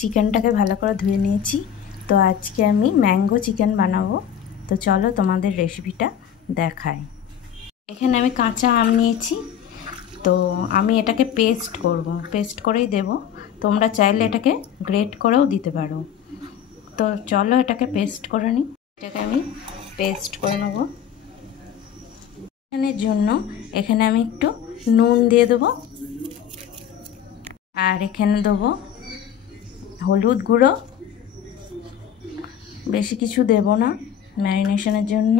চিকেনটাকে ভালো করে ধুয়ে নিয়েছি। তো আজকে আমি ম্যাঙ্গো চিকেন বানাবো। তো চলো তোমাদের রেসিপিটা দেখাই। এখানে আমি কাঁচা আম নিয়েছি। তো আমি এটাকে পেস্ট করব, পেস্ট করেই দেব। তোমরা চাইলে এটাকে গ্রেট করেও দিতে পারো। তো চলো এটাকে পেস্ট করে নিই। এটাকে আমি পেস্ট করে নেব। এখানের জন্য এখানে আমি একটু নুন দিয়ে দেবো, আর এখানে দেবো হলুদ গুঁড়ো। বেশি কিছু দেব না ম্যারিনেশনের জন্য।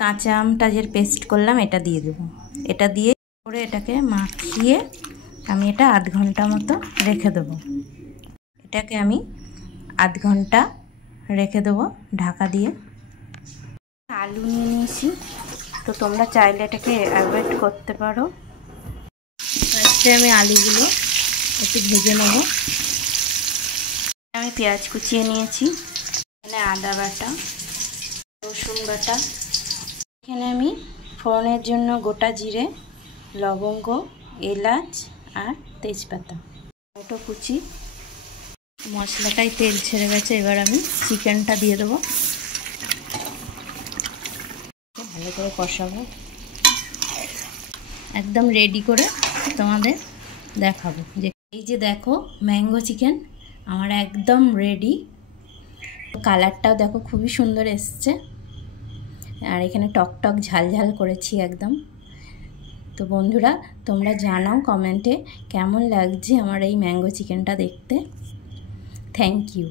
কাঁচা আমটা যে পেস্ট করলাম এটা দিয়ে দেবো। এটা দিয়ে করে এটাকে মাখিয়ে আমি এটা আধ ঘন্টা মতো রেখে দেবো। এটাকে আমি আধ ঘন্টা রেখে দেবো ঢাকা দিয়ে। আলু নিয়ে নিয়েছি। তো তোমরা চাইলে এটাকে অ্যাভয়েড করতে পারো। ফার্স্টে আমি আলুগুলো একটু ভেজে নেব। আমি পেঁয়াজ কুচিয়ে নিয়েছি। এখানে আদা বাটা, রসুন বাটা। এখানে আমি ফোড়নের জন্য গোটা জিরে, লবঙ্গ, এলাচ আর তেজপাতা, টমেটো কুচি। মশলাটাই তেল ছেড়ে গেছে। এবার আমি চিকেনটা দিয়ে দেবো, ভালো করে কষাবো। একদম রেডি করে তোমাদের দেখাবো। যে এই যে দেখো ম্যাঙ্গো চিকেন আমার একদম রেডি। কালারটাও দেখো খুবই সুন্দর এসছে। আর এখানে টক টক ঝাল ঝাল করেছি একদম। তো বন্ধুরা তোমরা জানাও কমেন্টে কেমন লাগছে আমার এই ম্যাঙ্গো চিকেনটা দেখতে। Thank you.